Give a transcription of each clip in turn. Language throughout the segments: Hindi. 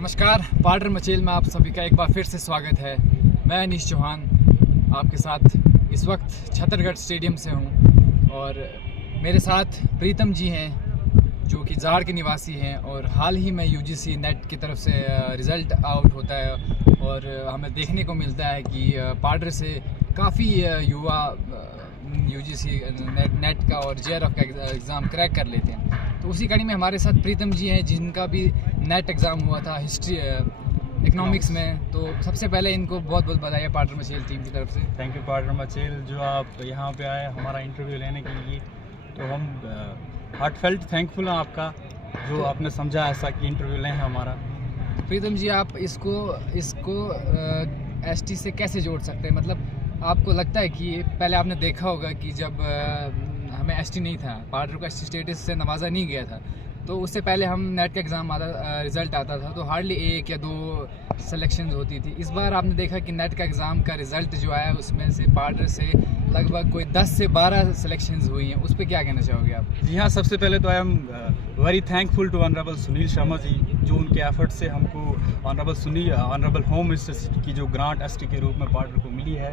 नमस्कार, पार्डर मचेल में आप सभी का एक बार फिर से स्वागत है। मैं अनीश चौहान आपके साथ इस वक्त छतरगढ़ स्टेडियम से हूं और मेरे साथ प्रीतम जी हैं जो कि जार के निवासी हैं और हाल ही में यूजीसी नेट की तरफ से रिज़ल्ट आउट होता है और हमें देखने को मिलता है कि पार्डर से काफ़ी युवा यूजीसी नेट का और जेआरएफ का एग्ज़ाम क्रैक कर लेते हैं। तो उसी कड़ी में हमारे साथ प्रीतम जी हैं जिनका भी नेट एग्ज़ाम हुआ था हिस्ट्री इकोनॉमिक्स में। तो सबसे पहले इनको बहुत बहुत बधाई है पार्डर मचेल टीम की तरफ से। थैंक यू पार्डर मचेल, जो आप यहाँ पे आए हमारा इंटरव्यू लेने के लिए। तो हम हार्टफेल्ट थैंकफुल हैं आपका जो आपने समझा ऐसा कि इंटरव्यू लें हमारा। प्रीतम जी, आप इसको एसटी से कैसे जोड़ सकते हैं? मतलब आपको लगता है कि पहले आपने देखा होगा कि जब हमें एसटी नहीं था, पार्डर को एसटी स्टेटस से नवाजा नहीं गया था, तो उससे पहले हम नेट का एग्ज़ाम रिज़ल्ट आता था तो हार्डली 1 या 2 सिलेक्शंस होती थी। इस बार आपने देखा कि नेट का एग्ज़ाम का रिज़ल्ट जो आया उसमें से पार्डर से लगभग कोई 10 से 12 सिलेक्शंस हुई हैं। उस पर क्या कहना चाहोगे आप? जी हाँ, सबसे पहले तो I am very thankful to honourable Sunil Sharma ji, जो उनके एफर्ट से हमको ऑनरेबल होम मिनिस्टर की जो ग्रांट एसटी के रूप में पार्डर को मिली है,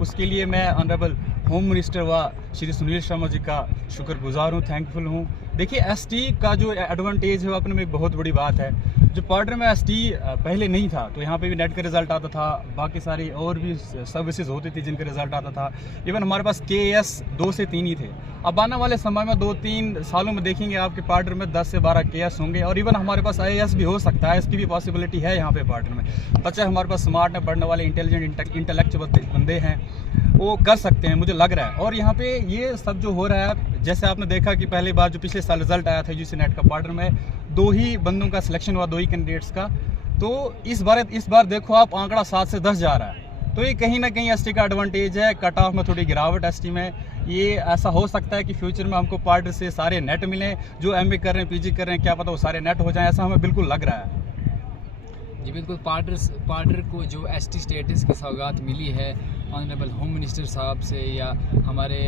उसके लिए मैं ऑनरेबल होम मिनिस्टर व श्री सुनील शर्मा जी का शुक्रगुजार हूँ, थैंकफुल हूँ। देखिए, एसटी का जो एडवांटेज है वो अपने में एक बहुत बड़ी बात है। जो पार्डर में एसटी पहले नहीं था तो यहाँ पे भी नेट का रिजल्ट आता था, बाकी सारी और भी सर्विसेज होती थी जिनका रिजल्ट आता था। इवन हमारे पास KAS 2 से 3 ही थे। अब आने वाले समय में 2-3 सालों में देखेंगे आपके पार्डर में 10 से 12 KAS होंगे और इवन हमारे पास IAS भी हो सकता है। इसकी भी पॉसिबिलिटी है यहाँ पे पार्डर में। बच्चे हमारे पास स्मार्ट है, पढ़ने वाले इंटेलिजेंट इंटेलेक्चुअल बंदे हैं, वो कर सकते हैं, मुझे लग रहा है। और यहाँ पे ये सब जो हो रहा है, जैसे आपने देखा कि पहली बार जो पिछले साल रिजल्ट आया था यूजीसी नेट का पार्डर में 2 ही बंदों का सिलेक्शन हुआ, 2 ही कैंडिडेट्स का। तो इस बार देखो आप आंकड़ा 7 से 10 जा रहा है। तो ये कहीं ना कहीं एसटी का एडवांटेज है। कट ऑफ में थोड़ी गिरावट एसटी में, ये ऐसा हो सकता है कि फ्यूचर में हमको पार्डर से सारे नेट मिलें। जो MA कर रहे हैं, PG कर रहे हैं, क्या पता वो सारे नेट हो जाएं, ऐसा हमें बिल्कुल लग रहा है। जी बिल्कुल, पार्डर को जो एसटी स्टेटस की सौगात मिली है ऑनरेबल होम मिनिस्टर साहब से या हमारे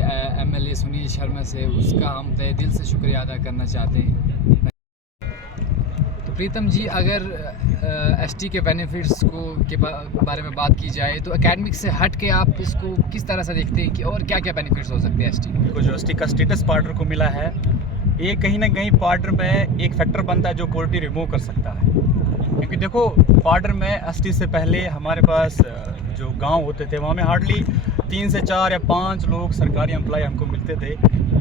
MLA सुनील शर्मा से, उसका हम तहे दिल से शुक्रिया अदा करना चाहते हैं। तो प्रीतम जी, अगर एसटी के बेनिफिट्स के बारे में बात की जाए तो एकेडमिक से हट के आप इसको किस तरह से देखते हैं कि और क्या क्या बेनिफिट्स हो सकते हैं एसटी को? जो एसटी का स्टेटस पार्डर को मिला है, ये कहीं ना कहीं पार्डर में एक फैक्टर बनता है जो पॉवर्टी रिमूव कर सकता है। क्योंकि देखो, पार्डर में एसटी से पहले हमारे पास जो गांव होते थे वहाँ में हार्डली 3 से 4 या 5 लोग सरकारी एम्प्लॉय हमको मिलते थे।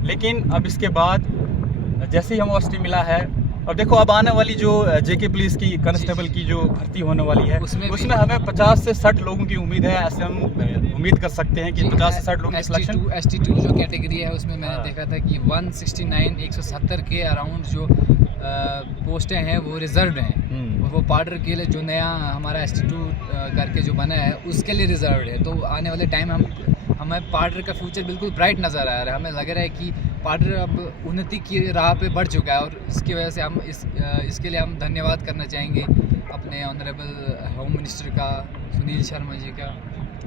लेकिन अब इसके बाद जैसे ही हम एसटी मिला है, और देखो अब आने वाली जो JK पुलिस की कांस्टेबल की जो भर्ती होने वाली है उसमें हमें 50 से 60 लोगों की उम्मीद है। ऐसे हम उम्मीद कर सकते हैं कि 50 से 60 लोगों की सिलेक्शन। ST2 जो कैटेगरी है उसमें मैंने देखा था कि 169 के अराउंड जो पोस्टें हैं वो रिजर्व्ड हैं और वो पार्डर के लिए जो नया हमारा ST2 करके जो बना है उसके लिए रिजर्व्ड है। तो आने वाले टाइम हमें पार्डर का फ्यूचर बिल्कुल ब्राइट नज़र आ रहा है। हमें लग रहा है कि पार्डर अब उन्नति की राह पे बढ़ चुका है और इसकी वजह से हम इसके लिए हम धन्यवाद करना चाहेंगे अपने ऑनरेबल होम मिनिस्टर का, सुनील शर्मा जी का।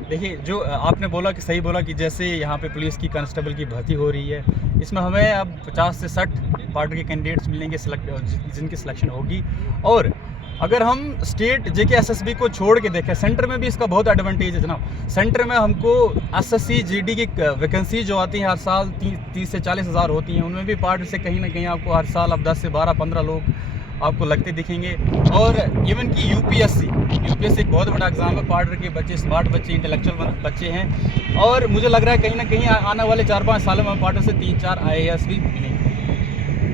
देखिए, जो आपने बोला कि सही बोला कि जैसे यहाँ पे पुलिस की कांस्टेबल की भर्ती हो रही है, इसमें हमें अब 50 से 60 पार्डर के कैंडिडेट्स मिलेंगे जिनकी सिलेक्शन होगी। और अगर हम स्टेट JK SSB को छोड़ के देखें, सेंटर में भी इसका बहुत एडवांटेज है जनाब। सेंटर में हमको SSC GD की वैकेंसी जो आती हैं हर साल 30 से 40 हज़ार होती हैं, उनमें भी पार्डर से कहीं ना कहीं आपको हर साल अब 10 से 12-15 लोग आपको लगते दिखेंगे। और इवन कि UPSC एक बहुत बड़ा एग्ज़ाम है। पार्डर के बच्चे स्मार्ट बच्चे, इंटेलेक्चुअल बच्चे हैं और मुझे लग रहा है कहीं ना कहीं आने वाले 4-5 सालों में पार्डर से 3-4 IAS भी मिलेंगे।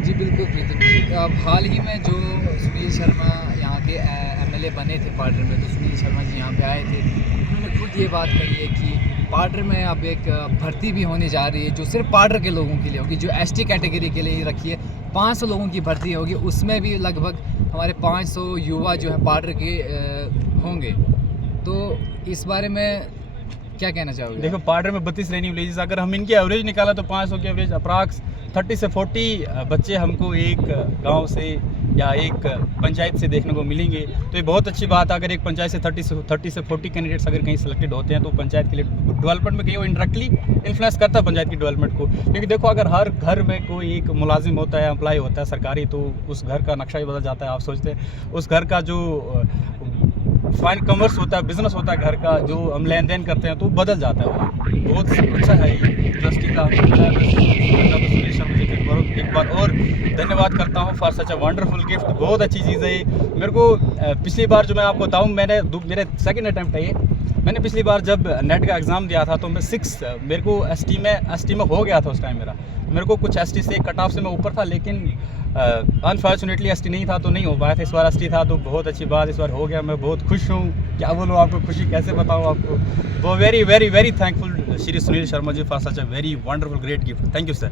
जी बिल्कुल प्रीतम जी, अब हाल ही में जो सुनील शर्मा यहाँ के MLA बने थे पार्डर में, तो सुनील शर्मा जी यहाँ पे आए थे, उन्होंने खुद ये बात कही है कि पार्डर में अब एक भर्ती भी होने जा रही है जो सिर्फ पार्डर के लोगों के लिए होगी, जो ST कैटेगरी के लिए रखी है। 500 लोगों की भर्ती होगी, उसमें भी लगभग हमारे 500 युवा जो है पार्डर के होंगे। तो इस बारे में क्या कहना चाहोगे? देखो, पार्डर में 32 रेनी विलेजेस, अगर हम इनकी एवरेज निकाला तो 500 की एवरेज अप्रॉक्स 30 से 40 बच्चे हमको एक गांव से या एक पंचायत से देखने को मिलेंगे। तो ये बहुत अच्छी बात है। अगर एक पंचायत से 30 से 40 कैंडिडेट्स अगर कहीं सेलेक्टेड होते हैं तो पंचायत के लिए डेवलपमेंट में कहीं वो इंडायरेक्टली इन्फ्लुएंस करता है पंचायत की डेवलपमेंट को। क्योंकि देखो, अगर हर घर में कोई एक मुलाजिम होता है, एम्प्लॉय होता है सरकारी, तो उस घर का नक्शा ही बदल जाता है। आप सोचते हैं उस घर का जो फाइन कॉमर्स होता है, बिजनेस होता है घर का, जो हम लेन देन करते हैं तो बदल जाता है। बहुत अच्छा है यूनिवर्सिटी का। सुनील शर्मा जी को एक बार और धन्यवाद करता हूँ for such a wonderful gift. बहुत अच्छी चीज़ है ये। मेरे को पिछली बार जो मैं आपको बताऊँ, मेरे सेकंड अटैम्प्ट है ये। मैंने पिछली बार जब नेट का एग्ज़ाम दिया था तो मैं 6 मेरे को एसटी में हो गया था उस टाइम। मेरे को कुछ एसटी से कट ऑफ से मैं ऊपर था, लेकिन अनफॉर्चुनेटली एसटी नहीं था तो नहीं हो पाया था। इस बार एसटी था तो बहुत अच्छी बात, इस बार हो गया। मैं बहुत खुश हूँ, क्या बोलूँ आपको, खुशी कैसे बताऊँ आपको। वो very very very thankful Shri Sunil Sharma ji for such a very wonderful great gift. Thank you sir.